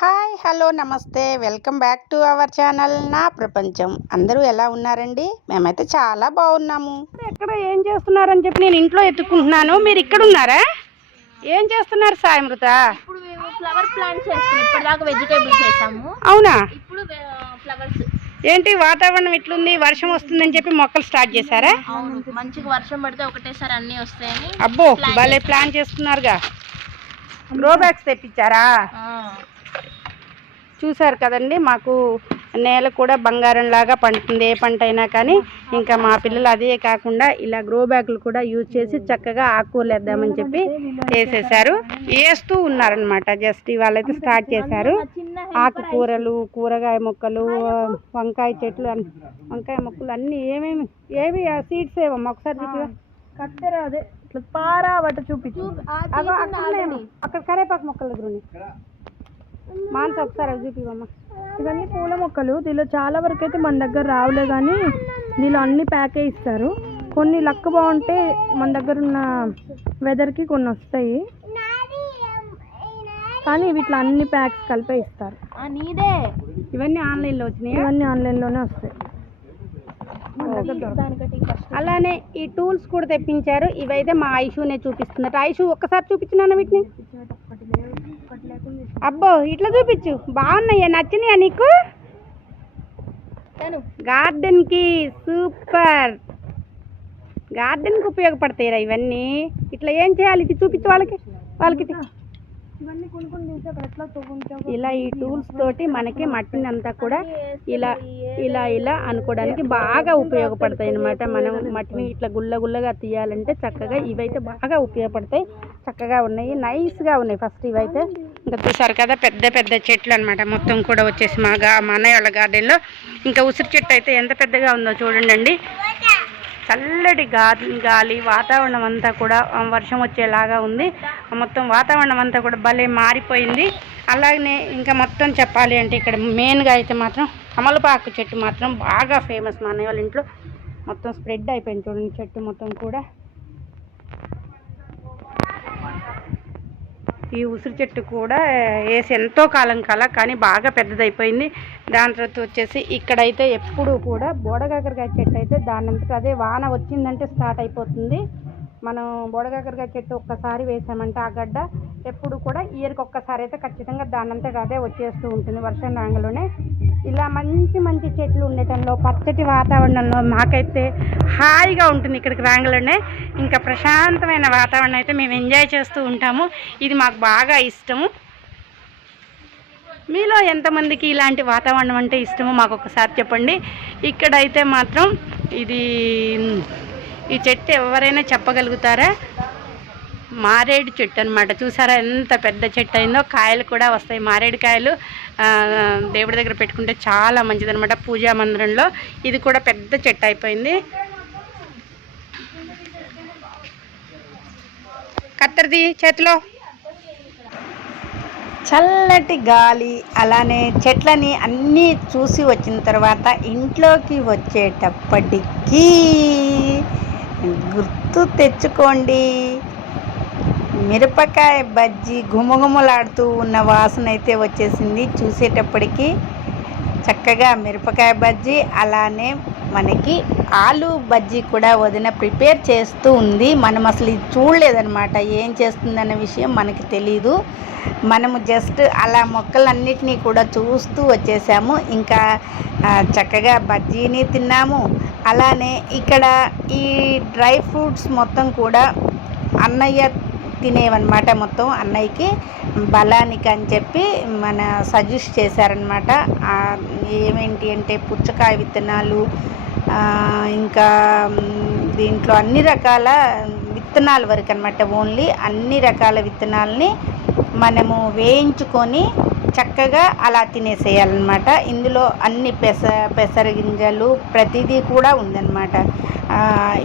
Hi hello నమస్తే welcome back to our channel నా ప్రపంచం. అందరూ ఎలా ఉన్నారండి? మేమైతే చాలా బాగున్నాము. ఎక్కడ ఏం చేస్తున్నారని చెప్పి నేను ఇంట్లో ఎత్తుకుంటున్నాను. మీరు ఇక్కడ ఉన్నారా? ఏం చేస్తున్నారు సాయమృత? ఇప్పుడు మేము ఫ్లవర్ ప్లాంట్స్ చేస్తాం. ఇప్పటిదాకా వెజిటేబుల్స్ చేసాము. అవునా? ఇప్పుడు ఫ్లవర్స్. ఏంటి వాతావరణం ఇట్లుంది, వర్షం వస్తుందని చెప్పి మొక్కలు స్టార్ట్ చేశారా? అవును, మంచిగా వర్షం పడితే ఒకటేసారి అన్నీ వస్తాయని. అబ్బో భలే ప్లాన్ చేస్తున్నారుగా. గ్రో బ్యాగ్స్ తెప్పించారా? చూసారు కదండి, మాకు నేల కూడా బంగారం లాగా పండుతుంది ఏ పంట అయినా. కానీ ఇంకా మా పిల్లలు అదే కాకుండా ఇలా గ్రో బ్యాగులు కూడా యూజ్ చేసి చక్కగా ఆకుకూరలు వేద్దామని చెప్పి వేసేసారు, వేస్తూ ఉన్నారనమాట. జస్ట్ ఇవాళైతే స్టార్ట్ చేశారు. ఆకుకూరలు, కూరగాయ మొక్కలు, వంకాయ చెట్లు, వంకాయ మొక్కలు అన్నీ ఏవి సీడ్స్ ఏవమ్మా ఒకసారి చూపి. కత్తెర అదే ఇట్లా పారా బట్ట చూపించు. అక్కడ కరేపాకు మొక్కల దగ్గర ఉన్నాయి. మాంస ఒకసారి అవి చూపివమ్మా. ఇవన్నీ పూల మొక్కలు. దీనిలో చాలా వరకు అయితే మన దగ్గర రావులే, కానీ దీనిలో అన్ని ప్యాకే ఇస్తారు. కొన్ని లక్ బాగుంటే మన దగ్గర ఉన్న వెదర్కి కొన్ని వస్తాయి, కానీ వీటిలో అన్ని ప్యాక్స్ కలిపే ఇస్తారు. నీదే ఇవన్నీ ఆన్లైన్లో వచ్చినాయి. ఇవన్నీ ఆన్లైన్లోనే వస్తాయి. అలానే ఈ టూల్స్ కూడా తెప్పించారు. ఇవైతే మా ఐషునే చూపిస్తున్నట్టు. ఐషు ఒక్కసారి చూపించినాను వీటిని. అబ్బో ఇట్లా చూపించు. బాగున్నాయా? నచ్చినాయా నీకు? గార్డెన్ కి సూపర్. గార్డెన్ కి ఉపయోగపడతాయిరా ఇవన్నీ. ఇట్లా ఏం చేయాలి? ఇది చూపించు వాళ్ళకి. ఇవన్నీ కొనుక్కొని తీసి అక్కడ ఎట్లా ఇలా ఈ టూల్స్ తోటి మనకి మట్టిని అంతా కూడా ఇలా ఇలా ఇలా అనుకోవడానికి బాగా ఉపయోగపడతాయి అన్నమాట. మనం మట్టిని ఇట్లా గుల్లగా తీయాలంటే చక్కగా ఇవైతే బాగా ఉపయోగపడతాయి. చక్కగా ఉన్నాయి, నైస్గా ఉన్నాయి. ఫస్ట్ ఇవైతే ఇంకా చూసారు కదా, పెద్ద పెద్ద చెట్లు అనమాట. మొత్తం కూడా వచ్చేసి మా అన్నయ్య వాళ్ళ గార్డెన్లో. ఇంకా ఉసిరి చెట్టు అయితే ఎంత పెద్దగా ఉందో చూడండి. చల్లటి గాలి, వాతావరణం అంతా కూడా వర్షం వచ్చేలాగా ఉంది. మొత్తం వాతావరణం అంతా కూడా భలే మారిపోయింది. అలాగనే ఇంకా మొత్తం చెప్పాలి అంటే ఇక్కడ మెయిన్గా అయితే మాత్రం కమలపాకు చెట్టు మాత్రం బాగా ఫేమస్. మా అన్నయ్య వాళ్ళ ఇంట్లో మొత్తం స్ప్రెడ్ అయిపోయింది చూడండి చెట్టు మొత్తం కూడా. ఈ ఉసిరి చెట్టు కూడా వేసి ఎంతో కాలం కానీ బాగా పెద్దదైపోయింది. దాని తర్వాత వచ్చేసి ఇక్కడైతే ఎప్పుడు కూడా బోడకాకరకాయ చెట్టు అయితే దానంతట అదే వాన వచ్చిందంటే స్టార్ట్ అయిపోతుంది. మనం బోడకాకరకాయ చెట్టు ఒక్కసారి వేసామంటే ఆ గడ్డ ఎప్పుడు కూడా ఇయర్కి ఒక్కసారి అయితే ఖచ్చితంగా దానంతట అదే వచ్చేస్తూ ఉంటుంది వర్షం రాంగలోనే. ఇలా మంచి చెట్లు ఉండటంలో, పచ్చటి వాతావరణంలో మాకైతే హాయిగా ఉంటుంది. ఇక్కడికి రాంగలోనే ఇంకా ప్రశాంతమైన వాతావరణం అయితే మేము ఎంజాయ్ చేస్తూ ఉంటాము. ఇది మాకు బాగా ఇష్టము. మీలో ఎంతమందికి ఇలాంటి వాతావరణం అంటే ఇష్టమో మాకు ఒకసారి చెప్పండి. ఇక్కడైతే మాత్రం ఈ చెట్టు ఎవరైనా చెప్పగలుగుతారా? మారేడు చెట్టు అనమాట. చూసారా ఎంత పెద్ద చెట్టు అయిందో. కాయలు కూడా వస్తాయి. మారేడు కాయలు దేవుడి దగ్గర పెట్టుకుంటే చాలా మంచిదనమాట పూజా మందిరంలో. ఇది కూడా పెద్ద చెట్టు అయిపోయింది. కత్తెరది చేతిలో. చల్లటి గాలి, అలానే చెట్లని అన్నీ చూసి వచ్చిన తర్వాత ఇంట్లోకి వచ్చేటప్పటికీ గుర్తు తెచ్చుకోండి, మిరపకాయ బజ్జీ గుమగుమలాడుతూ ఉన్న వాసన అయితే వచ్చేసింది. చూసేటప్పటికి చక్కగా మిరపకాయ బజ్జీ, అలానే మనకి ఆలు బజ్జీ కూడా వదిన ప్రిపేర్ చేస్తూ ఉంది. మనం అసలు ఇది చూడలేదన్నమాట, ఏం చేస్తుందన్న విషయం మనకి తెలీదు. మనము జస్ట్ అలా మొక్కలన్నిటినీ కూడా చూస్తూ వచ్చేసాము. ఇంకా చక్కగా బజ్జీని తిన్నాము. అలానే ఇక్కడ ఈ డ్రై ఫ్రూట్స్ మొత్తం కూడా అన్నయ్య తినేవన్నమాట. మొత్తం అన్నయ్యకి బలానికి అని చెప్పి మన సజెస్ట్ చేశారనమాట. ఏమేంటి అంటే పుచ్చకాయ విత్తనాలు, ఇంకా దీంట్లో అన్ని రకాల విత్తనాల వరకు అనమాట. ఓన్లీ అన్ని రకాల విత్తనాలని మనము వేయించుకొని చక్కగా అలా తినేసేయాలన్నమాట. ఇందులో అన్ని పెసర గింజలు ప్రతిదీ కూడా ఉందన్నమాట.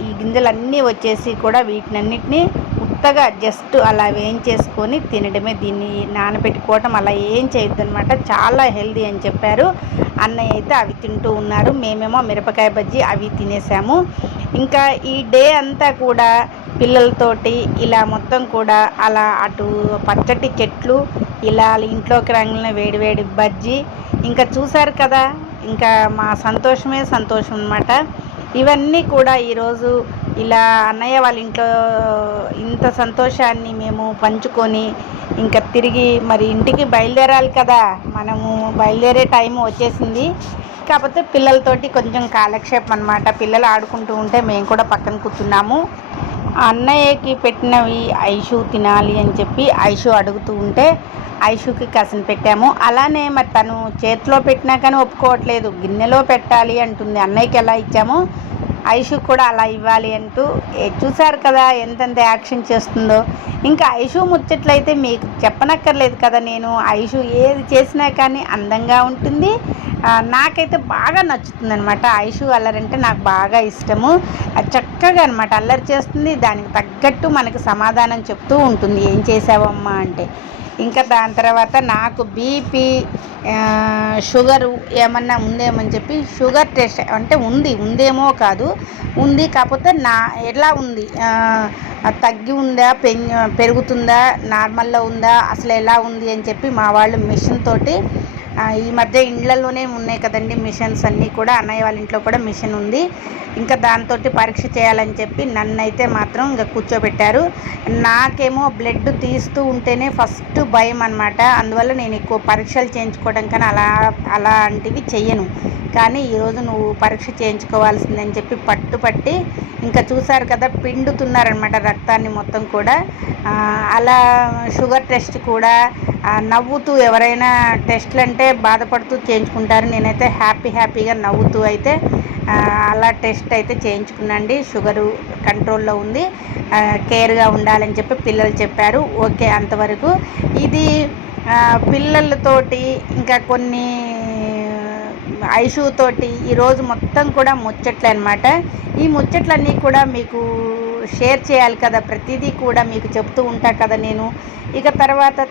ఈ గింజలన్నీ వచ్చేసి కూడా వీటినన్నిటినీ ఉత్తగా జస్ట్ అలా వేయించేసుకొని తినడమే. దీన్ని నానబెట్టుకోవటం అలా ఏం చేయొద్దన్నమాట. చాలా హెల్దీ అని చెప్పారు. అన్నయ్య అయితే అవి తింటూ ఉన్నారు. మేమేమో మిరపకాయ బజ్జీ అవి తినేసాము. ఇంకా ఈ డే అంతా కూడా పిల్లలతోటి ఇలా మొత్తం కూడా అలా అటు పచ్చటి చెట్లు, ఇలా ఇంట్లోకి రంగుల వేడివేడి బజ్జీ, ఇంకా చూశారు కదా, ఇంకా మా సంతోషమే సంతోషం అన్నమాట. ఇవన్నీ కూడా ఈరోజు ఇలా అన్నయ్య వాళ్ళ ఇంట్లో ఇంత సంతోషాన్ని మేము పంచుకొని ఇంకా తిరిగి మరి ఇంటికి బయలుదేరాలి కదా. మనము బయలుదేరే టైం వచ్చేసింది. కాకపోతే పిల్లలతోటి కొంచెం కాలక్షేపం అన్నమాట. పిల్లలు ఆడుకుంటూ ఉంటే మేము కూడా పక్కన కూర్చున్నాము. అన్నయ్యకి పెట్టినవి ఐషు తినాలి అని చెప్పి ఐషు అడుగుతూ ఉంటే ఐషుకి కసిన పెట్టాము. అలానే మరి తను చేతిలో పెట్టినా కానీ ఒప్పుకోవట్లేదు, గిన్నెలో పెట్టాలి అంటుంది. అన్నయ్యకి ఎలా ఇచ్చామో ఐషు కూడా అలా ఇవ్వాలి అంటూ చూశారు కదా ఎంతెంత యాక్షన్ చేస్తుందో. ఇంకా ఐషు ముచ్చట్లయితే మీకు చెప్పనక్కర్లేదు కదా. నేను ఐషు ఏది చేసినా కానీ అందంగా ఉంటుంది. నాకైతే బాగా నచ్చుతుంది అనమాట. ఐషు అల్లరంటే నాకు బాగా ఇష్టము. చక్కగా అనమాట అల్లరి చేస్తుంది, దానికి తగ్గట్టు మనకు సమాధానం చెప్తూ ఉంటుంది ఏం చేసావమ్మా అంటే. ఇంకా దాని తర్వాత నాకు బీపీ షుగరు ఏమన్నా ఉందేమని చెప్పి షుగర్ టెస్ట్ అంటే ఉందేమో కాదు, ఉంది. కాకపోతే ఎలా ఉంది, తగ్గి ఉందా, పెరుగుతుందా, నార్మల్లో ఉందా, అసలు ఎలా ఉంది అని చెప్పి మా వాళ్ళు మిషన్ తోటి, ఈ మధ్య ఇండ్లలోనే ఉన్నాయి కదండి మిషన్స్ అన్నీ కూడా, అన్నయ్య వాళ్ళ ఇంట్లో కూడా మిషన్ ఉంది. ఇంకా దాంతో పరీక్ష చేయాలని చెప్పి నన్నైతే మాత్రం ఇంకా కూర్చోబెట్టారు. నాకేమో బ్లడ్ తీస్తూ ఉంటేనే ఫస్ట్ భయం అనమాట. అందువల్ల నేను ఎక్కువ పరీక్షలు చేయించుకోవడం కానీ అలాంటివి చెయ్యను. కానీ ఈరోజు నువ్వు పరీక్ష చేయించుకోవాల్సిందని చెప్పి పట్టుపట్టి ఇంకా చూశారు కదా పిండుతున్నారనమాట రక్తాన్ని మొత్తం కూడా. అలా షుగర్ టెస్ట్ కూడా నవ్వుతూ, ఎవరైనా టెస్ట్లు అంటే బాధపడుతూ చేయించుకుంటారు. నేనైతే హ్యాపీగా నవ్వుతూ అయితే అలా టెస్ట్ అయితే చేయించుకున్నాండి. షుగరు కంట్రోల్లో ఉంది, కేర్గా ఉండాలని చెప్పి పిల్లలు చెప్పారు. ఓకే, అంతవరకు. ఇది పిల్లలతోటి ఇంకా కొన్ని ఐషుతోటి ఈరోజు మొత్తం కూడా ముచ్చట్లే అనమాట. ఈ ముచ్చట్లన్నీ కూడా మీకు షేర్ చేయాలి కదా, ప్రతిదీ కూడా మీకు చెప్తూ ఉంటా కదా నేను. ఇక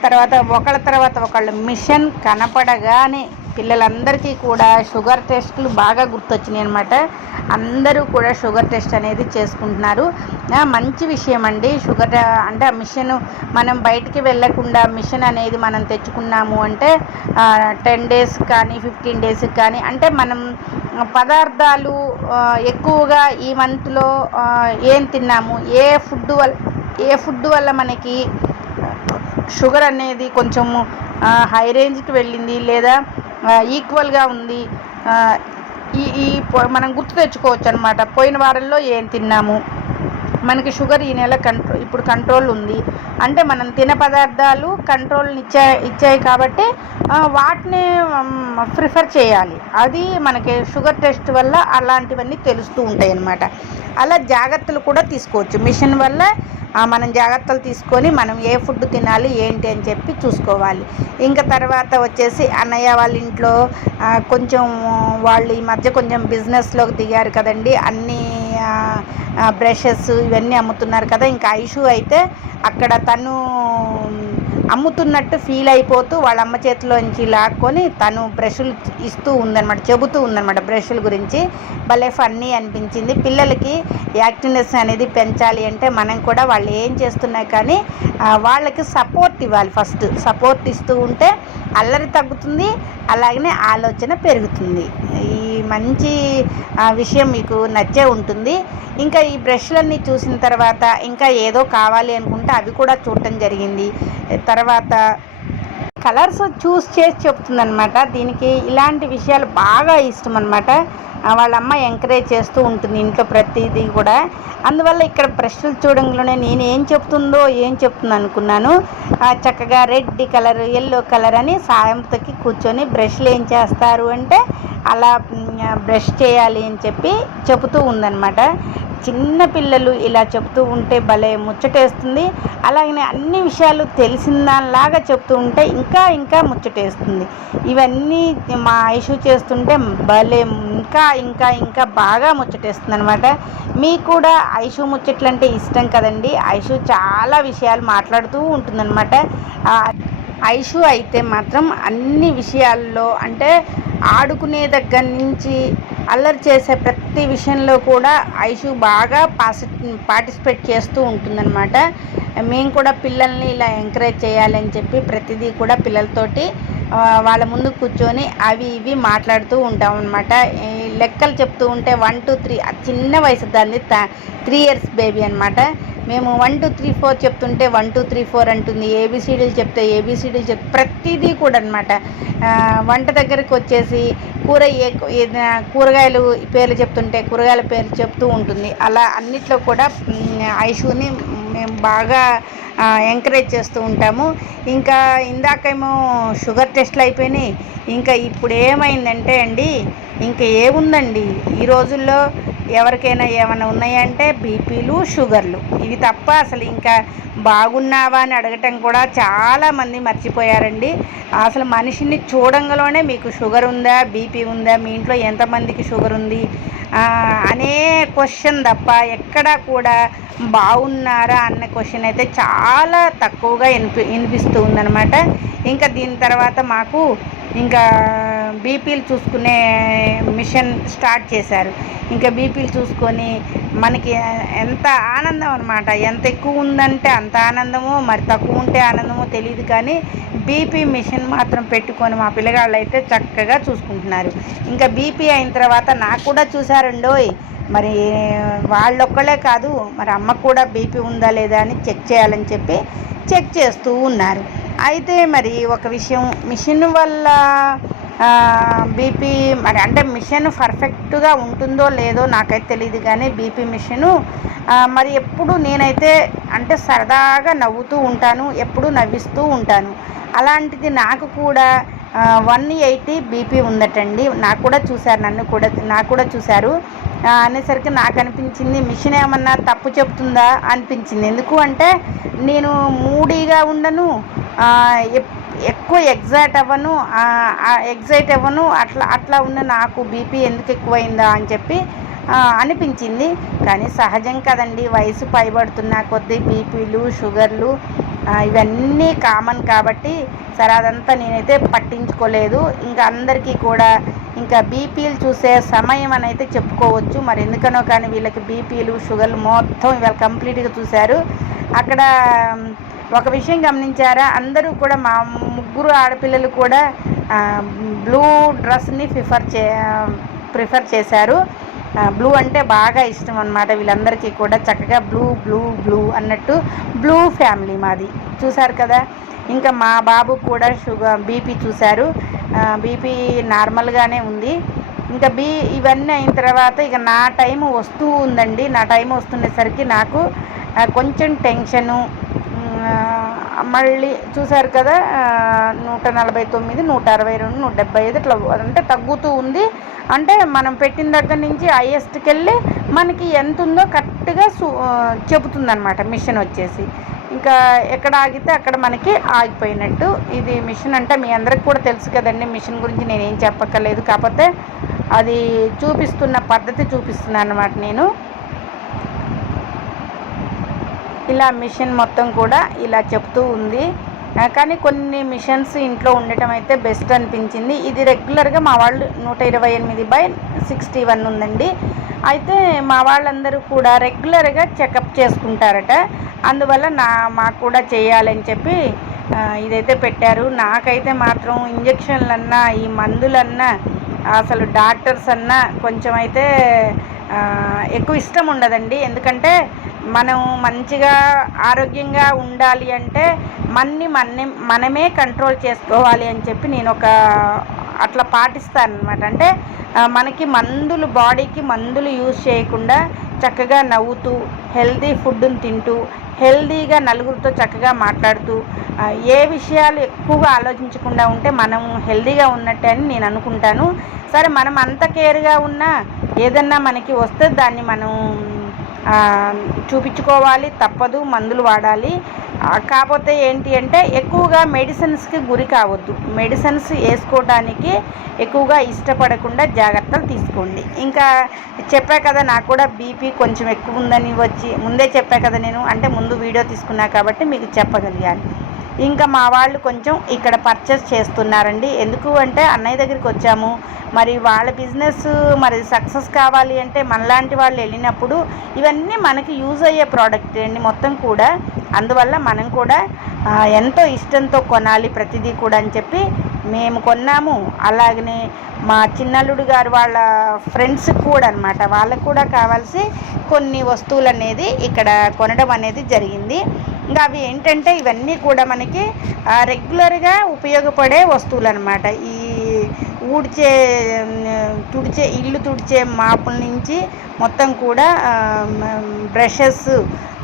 తర్వాత ఒకళ్ళ తర్వాత ఒకళ్ళు మిషన్ కనపడగానే పిల్లలందరికీ కూడా షుగర్ టెస్టులు బాగా గుర్తొచ్చినాయి అనమాట. అందరూ కూడా షుగర్ టెస్ట్ అనేది చేసుకుంటున్నారు. మంచి విషయం అండి. షుగర్ అంటే ఆ మిషన్ మనం బయటికి వెళ్ళకుండా మిషన్ అనేది మనం తెచ్చుకున్నాము అంటే 10 డేస్ కానీ 15 డేస్ కానీ, అంటే మనం పదార్థాలు ఎక్కువగా ఈ మంత్లో ఏం తిన్నాము, ఏ ఫుడ్ వల్ల మనకి షుగర్ అనేది కొంచెము హై రేంజ్కి వెళ్ళింది లేదా ఈక్వల్గా ఉంది, మనం గుర్తు తెచ్చుకోవచ్చు అనమాట. పోయిన వారంలో ఏం తిన్నాము, మనకి షుగర్ ఈ నెల ఇప్పుడు కంట్రోల్ ఉంది అంటే మనం తినే పదార్థాలు కంట్రోల్ని ఇచ్చాయి కాబట్టి వాటిని ప్రిఫర్ చేయాలి. అది మనకి షుగర్ టెస్ట్ వల్ల అలాంటివన్నీ తెలుస్తూ ఉంటాయి అన్నమాట. అలా జాగ్రత్తలు కూడా తీసుకోవచ్చు మిషన్ వల్ల. మనం జాగ్రత్తలు తీసుకొని మనం ఏ ఫుడ్ తినాలి ఏంటి అని చెప్పి చూసుకోవాలి. ఇంకా తర్వాత వచ్చేసి అన్నయ్య వాళ్ళ ఇంట్లో కొంచెం వాళ్ళు ఈ మధ్య కొంచెం బిజినెస్లోకి దిగారు కదండి. అన్నీ బ్రషెస్ ఇవన్నీ అమ్ముతున్నారు కదా. ఇంకా ఐషు అయితే అక్కడ తను అమ్ముతున్నట్టు ఫీల్ అయిపోతూ వాళ్ళ అమ్మ చేతిలోంచి లాక్కొని తను బ్రష్లు ఇస్తూ ఉందన్నమాట, చెబుతూ ఉందన్నమాట బ్రష్ల గురించి. భలే ఫన్నీ అనిపించింది. పిల్లలకి యాక్టివ్నెస్ అనేది పెంచాలి అంటే మనం కూడా వాళ్ళు ఏం చేస్తున్నా కానీ వాళ్ళకి సపోర్ట్ ఇవ్వాలి. ఫస్ట్ సపోర్ట్ ఇస్తూ ఉంటే అల్లరి తగ్గుతుంది, అలాగనే ఆలోచన పెరుగుతుంది. ఈ మంచి విషయం మీకు నచ్చే ఉంటుంది. ఇంకా ఈ బ్రష్లన్నీ చూసిన తర్వాత ఇంకా ఏదో కావాలి అనుకుంటే అవి కూడా చూడటం జరిగింది. తర్వాత కలర్స్ చూస్ చేసి చెప్తుందనమాట. దీనికి ఇలాంటి విషయాలు బాగా ఇష్టం అనమాట. వాళ్ళ అమ్మ ఎంకరేజ్ చేస్తూ ఉంటుంది ఇంట్లో ప్రతిదీ కూడా. అందువల్ల ఇక్కడ బ్రష్లు చూడంలోనే నేను ఏం చెప్తుంది అనుకున్నాను. చక్కగా రెడ్ కలర్, ఎల్లో కలర్ అని సాయంత్రకి కూర్చొని బ్రష్లు ఏం చేస్తారు అంటే అలా బ్రష్ చేయాలి అని చెప్పి చెబుతూ ఉందన్నమాట. చిన్న పిల్లలు ఇలా చెప్తూ ఉంటే భలే ముచ్చటేస్తుంది. అలాగనే అన్ని విషయాలు తెలిసిన దానిలాగా చెప్తూ ఉంటే ఇంకా ముచ్చటేస్తుంది. ఇవన్నీ మా ఐషు చేస్తుంటే భలే ఇంకా బాగా ముచ్చటేస్తుంది అనమాట. మీకు కూడా ఐషు ముచ్చట్లు అంటే ఇష్టం కదండి. ఐషు చాలా విషయాలు మాట్లాడుతూ ఉంటుందన్నమాట. ఐషు అయితే మాత్రం అన్ని విషయాల్లో అంటే ఆడుకునే దగ్గర నుంచి అల్లరి చేసే ప్రతి విషయంలో కూడా ఐషు బాగా పార్టిసిపేట్ చేస్తూ ఉంటుందన్నమాట. మేము కూడా పిల్లల్ని ఇలా ఎంకరేజ్ చేయాలని చెప్పి ప్రతిదీ కూడా పిల్లలతోటి వాళ్ళ ముందు కూర్చొని అవి ఇవి మాట్లాడుతూ ఉంటాం అనమాట. ఈ లెక్కలు చెప్తూ ఉంటే 1 2 3 చిన్న వయసు దాన్ని 3 years బేబీ అనమాట. మేము 1 2 3 4 చెప్తుంటే 1 2 3 4 అంటుంది. ఏబిసిడీలు చెప్తే ఏబిసిడీలు ప్రతిదీ కూడా అనమాట. వంట దగ్గరికి వచ్చేసి కూరగాయలు పేర్లు చెప్తుంటే కూరగాయల పేర్లు చెప్తూ ఉంటుంది. అలా అన్నిట్లో కూడా ఐషుని మేము బాగా ఎంకరేజ్ చేస్తూ ఉంటాము. ఇంకా ఇందాకేమో షుగర్ టెస్ట్లు అయిపోయినాయి. ఇంకా ఇప్పుడు ఏమైందంటే అండి, ఇంకా ఏముందండి ఈ రోజుల్లో ఎవరికైనా ఏమైనా ఉన్నాయంటే బీపీలు, షుగర్లు, ఇవి తప్ప అసలు ఇంకా బాగున్నావా అని అడగటం కూడా చాలామంది మర్చిపోయారండి. అసలు మనిషిని చూడంగానే మీకు షుగర్ ఉందా, బీపీ ఉందా, మీ ఇంట్లో ఎంతమందికి షుగర్ ఉంది అనే క్వశ్చన్ తప్ప ఎక్కడా కూడా బాగున్నారా అన్న క్వశ్చన్ అయితే చాలా తక్కువగా వినిపిస్తూ ఉందన్నమాట. ఇంకా దీని తర్వాత మాకు ఇంకా బీపీలు చూసుకునే మిషన్ స్టార్ట్ చేశారు. ఇంకా బీపీలు చూసుకొని మనకి ఎంత ఆనందం అనమాట. ఎంత ఎక్కువ ఉందంటే అంత ఆనందమో, మరి తక్కువ ఉంటే ఆనందమో తెలియదు, కానీ బీపీ మిషన్ మాత్రం పెట్టుకొని మా పిల్లగాళ్ళు అయితే చక్కగా చూసుకుంటున్నారు. ఇంకా బీపీ అయిన తర్వాత నాకు కూడా చూసారండోయ్, మరి వాళ్ళొక్కళ్ళే కాదు, మరి అమ్మకు కూడా బీపీ ఉందా లేదా అని చెక్ చేయాలని చెప్పి చెక్ చేస్తూ ఉన్నారు. అయితే మరి ఒక విషయం, మిషన్ వల్ల బీపీ మరి అంటే మిషన్ పర్ఫెక్ట్గా ఉంటుందో లేదో నాకైతే తెలియదు, కానీ బీపీ మిషను మరి ఎప్పుడు నేనైతే అంటే సరదాగా నవ్వుతూ ఉంటాను, ఎప్పుడు నవ్విస్తూ ఉంటాను. అలాంటిది నాకు కూడా 180 బీపీ ఉందటండి. నాకు కూడా చూశారు అనేసరికి నాకు అనిపించింది మిషన్ ఏమన్నా తప్పు చెప్తుందా అనిపించింది. ఎందుకు అంటే నేను మూడీగా ఉండను, ఎక్కువ ఎగ్జైట్ అవ్వను, అట్లా ఉన్న నాకు బీపీ ఎందుకు ఎక్కువైందా అని చెప్పి అనిపించింది. కానీ సహజం కదండి, వయసు పైబడుతున్న కొద్దీ బీపీలు, షుగర్లు ఇవన్నీ కామన్ కాబట్టి సరే అదంతా నేనైతే పట్టించుకోలేదు. ఇంకా అందరికీ కూడా ఇంకా బీపీలు చూసే సమయం అని అయితే చెప్పుకోవచ్చు. మరి ఎందుకనో కానీ వీళ్ళకి బీపీలు, షుగర్లు మొత్తం ఇవాళ కంప్లీట్గా చూశారు. అక్కడ ఒక విషయం గమనించారా, అందరూ కూడా మా 3 ఆడపిల్లలు కూడా బ్లూ డ్రెస్ని ప్రిఫర్ చేశారు. బ్లూ అంటే బాగా ఇష్టం అన్నమాట వీళ్ళందరికీ కూడా. చక్కగా బ్లూ బ్లూ బ్లూ అన్నట్టు బ్లూ ఫ్యామిలీ మాది, చూశారు కదా. ఇంకా మా బాబు కూడా బీపీ చూశారు, బీపీ నార్మల్గానే ఉంది. ఇంకా ఇవన్నీ అయిన తర్వాత ఇక నా టైం వస్తూ ఉందండి. నా టైం వస్తుండేసరికి నాకు కొంచెం టెన్షను, మళ్ళీ చూశారు కదా 149, 162, 175 ఇట్లా అంటే తగ్గుతూ ఉంది. అంటే మనం పెట్టిన దగ్గర నుంచి హైయెస్ట్కి వెళ్ళి మనకి ఎంత ఉందో కరెక్ట్గా చెబుతుందన్నమాట మిషన్ వచ్చేసి. ఇంకా ఎక్కడ ఆగితే అక్కడ మనకి ఆగిపోయినట్టు. ఇది మిషన్ అంటే మీ అందరికి కూడా తెలుసు కదండి, మిషన్ గురించి నేనేం చెప్పక్కర్లేదు, కాకపోతే అది చూపిస్తున్న పద్ధతి చూపిస్తున్నాను అన్నమాట నేను. ఇలా మిషన్ మొత్తం కూడా ఇలా చెప్తూ ఉంది. కానీ కొన్ని మిషన్స్ ఇంట్లో ఉండటం అయితే బెస్ట్ అనిపించింది. ఇది రెగ్యులర్గా మా వాళ్ళు 128/61 ఉందండి. అయితే మా వాళ్ళందరూ కూడా రెగ్యులర్గా చెకప్ చేసుకుంటారట. అందువల్ల మాకు కూడా చేయాలని చెప్పి ఇదైతే పెట్టారు. నాకైతే మాత్రం ఇంజక్షన్లన్నా ఈ మందులన్నా అసలు డాక్టర్స్ అన్నా కొంచెం అయితే ఎక్కువ ఇష్టం ఉండదండి. ఎందుకంటే మనం మంచిగా ఆరోగ్యంగా ఉండాలి అంటే మనమే కంట్రోల్ చేసుకోవాలి అని చెప్పి నేను అట్లా పాటిస్తాను అనమాట. అంటే మనకి బాడీకి మందులు యూజ్ చేయకుండా చక్కగా నవ్వుతూ హెల్తీ ఫుడ్ని తింటూ హెల్తీగా నలుగురితో చక్కగా మాట్లాడుతూ ఏ విషయాలు ఎక్కువగా ఆలోచించకుండా ఉంటే మనం హెల్తీగా ఉన్నట్టే అని నేను అనుకుంటాను. సరే మనం అంత కేర్గా ఉన్నా ఏదన్నా మనకి వస్తే దాన్ని మనం చూపించుకోవాలి, తప్పదు, మందులు వాడాలి. కాకపోతే ఏంటి అంటే ఎక్కువగా మెడిసిన్స్కి గురి కావద్దు, మెడిసిన్స్ వేసుకోవడానికి ఎక్కువగా ఇష్టపడకుండా జాగ్రత్తలు తీసుకోండి. ఇంకా చెప్పా కదా నాకు కూడా బీపీ కొంచెం ఎక్కువ ఉందని ముందే చెప్పా కదా నేను, అంటే ముందు వీడియో తీసుకున్నా కాబట్టి మీకు చెప్పగలిగాను. ఇంకా మా వాళ్ళు కొంచెం ఇక్కడ పర్చేస్ చేస్తున్నారండి. ఎందుకు అంటే అన్నయ్య దగ్గరికి వచ్చాము, మరి వాళ్ళ బిజినెస్ మరి సక్సెస్ కావాలి అంటే మనలాంటి వాళ్ళు వెళ్ళినప్పుడు ఇవన్నీ మనకి యూజ్ అయ్యే ప్రోడక్ట్ అండి మొత్తం కూడా. అందువల్ల మనం కూడా ఎంతో ఇష్టంతో కొనాలి ప్రతిదీ కూడా అని చెప్పి మేము కొన్నాము. అలాగనే మా చిన్నల్లుడు గారు వాళ్ళ ఫ్రెండ్స్ కూడా అనమాట, వాళ్ళకు కూడా కావాల్సి కొన్ని వస్తువులు అనేది ఇక్కడ కొనడం అనేది జరిగింది. ఇంకా అవి ఏంటంటే ఇవన్నీ కూడా మనకి రెగ్యులర్గా ఉపయోగపడే వస్తువులు అనమాట. ఈ ఇల్లు తుడిచే మాపుల నుంచి మొత్తం కూడా బ్రషెస్,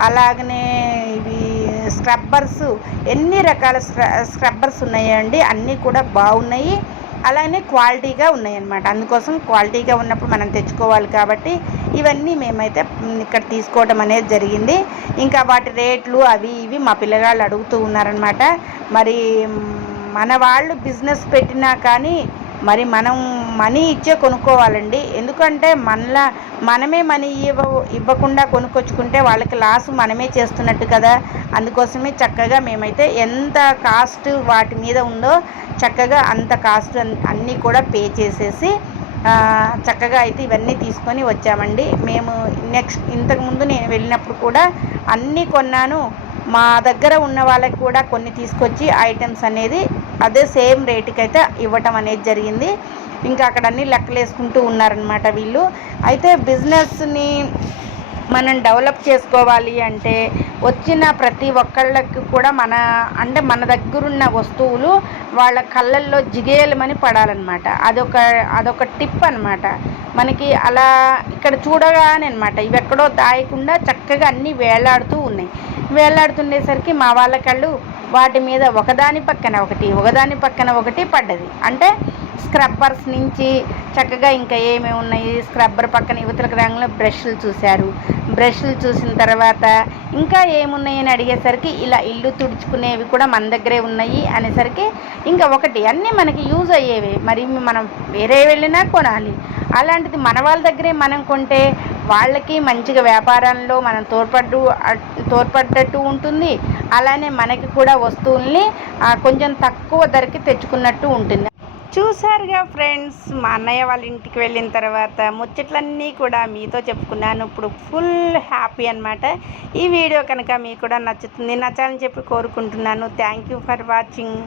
అలాగనే ఇవి స్క్రబ్బర్స్, ఎన్ని రకాల స్క్రబ్బర్స్ ఉన్నాయండి, అన్నీ కూడా బాగున్నాయి. అలానే క్వాలిటీగా ఉన్నాయన్నమాట. అందుకోసం క్వాలిటీగా ఉన్నప్పుడు మనం తెచ్చుకోవాలి కాబట్టి ఇవన్నీ మేమైతే ఇక్కడ తీసుకోవడం అనేది జరిగింది. ఇంకా వాటి రేట్లు అవి ఇవి మా పిల్లగాళ్ళు అడుగుతూ ఉన్నారనమాట. మరి మన వాళ్ళు బిజినెస్ పెట్టినా కానీ మరి మనం మనీ ఇచ్చే కొనుక్కోవాలండి. ఎందుకంటే మనమే మనీ ఇవ్వకుండా కొనుక్కొచ్చుకుంటే వాళ్ళకి లాస్ మనమే చేస్తున్నట్టు కదా. అందుకోసమే చక్కగా మేమైతే ఎంత కాస్ట్ వాటి మీద ఉందో చక్కగా అంత కాస్ట్ అన్నీ కూడా పే చేసేసి చక్కగా అయితే ఇవన్నీ తీసుకొని వచ్చామండి. మేము ఇంతకుముందు నేను వెళ్ళినప్పుడు కూడా అన్నీ కొన్నాను. మా దగ్గర ఉన్న వాళ్ళకి కూడా కొన్ని తీసుకొచ్చి ఐటమ్స్ అనేది అదే సేమ్ రేటుకి అయితే ఇవ్వటం అనేది జరిగింది. ఇంకా అక్కడ అన్నీ లెక్కలు వేసుకుంటూ ఉన్నారనమాట వీళ్ళు. అయితే బిజినెస్ని మనం డెవలప్ చేసుకోవాలి అంటే వచ్చిన ప్రతి ఒక్కళ్ళకి కూడా మన దగ్గరున్న వస్తువులు వాళ్ళ కళ్ళల్లో జిగేలమని పడాలన్నమాట. అదొక టిప్ అనమాట మనకి. అలా ఇక్కడ చూడగానే అనమాట ఇవి ఎక్కడో దాయకుండా చక్కగా అన్నీ వేలాడుతుండేసరికి మా వాళ్ళ కళ్ళు వాటి మీద ఒకదాని పక్కన ఒకటి పడ్డది. అంటే స్క్రబ్బర్స్ నుంచి చక్కగా ఇంకా ఏమేమి ఉన్నాయి, స్క్రబ్బర్ పక్కన యువతలకు రంగులో బ్రష్లు చూశారు. బ్రష్లు చూసిన తర్వాత ఇంకా ఏమున్నాయని అడిగేసరికి ఇలా ఇల్లు తుడుచుకునేవి కూడా మన దగ్గరే ఉన్నాయి అనేసరికి ఇంకా అన్నీ మనకి యూజ్ అయ్యేవి. మరి మనం వేరే వెళ్ళినా కొనాలి. అలాంటిది మన వాళ్ళ దగ్గరే మనం కొంటే వాళ్ళకి మంచిగా వ్యాపారంలో మనం తోడ్పడ్డట్టు ఉంటుంది. అలానే మనకి కూడా వస్తువుల్ని కొంచెం తక్కువ ధరకి తెచ్చుకున్నట్టు ఉంటుంది. చూసారుగా ఫ్రెండ్స్, మా అన్నయ్య వాళ్ళ ఇంటికి వెళ్ళిన తర్వాత ముచ్చట్లన్నీ కూడా మీతో చెప్పుకున్నాను. ఇప్పుడు ఫుల్ హ్యాపీ అనమాట. ఈ వీడియో కనుక మీకు కూడా నచ్చాలని చెప్పి కోరుకుంటున్నాను. Thank you for watching.